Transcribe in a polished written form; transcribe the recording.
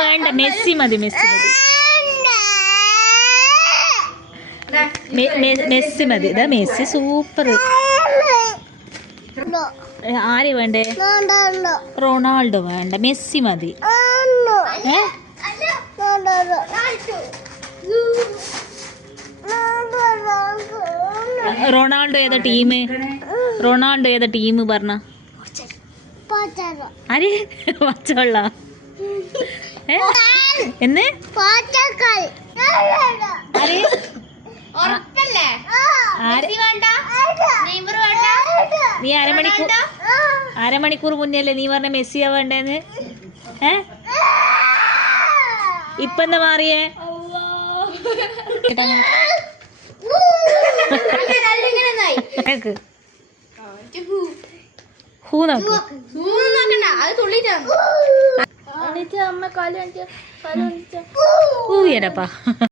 വേണ്ട, മെസ്സി മതി, മെസ്സി മതി, മെസ്സി മതി. ഇതാ മെസ്സി സൂപ്പർ. ആര് വേണ്ടേ? റൊണാൾഡോ വേണ്ട, മെസ്സി മതി. റൊണാൾഡോ ഏതാ ടീം? റൊണാൾഡോ ഏതാ ടീം പറഞ്ഞ? ആര്? പച്ചവെള്ള എന്ന് നീ അരമണിക്കൂർ മുന്നേ നീ പറഞ്ഞ മെസ്സിയാ വേണ്ടേന്ന്. ഇപ്പൊ എന്താ മാറിയേ? ഹൂ നോക്ക്.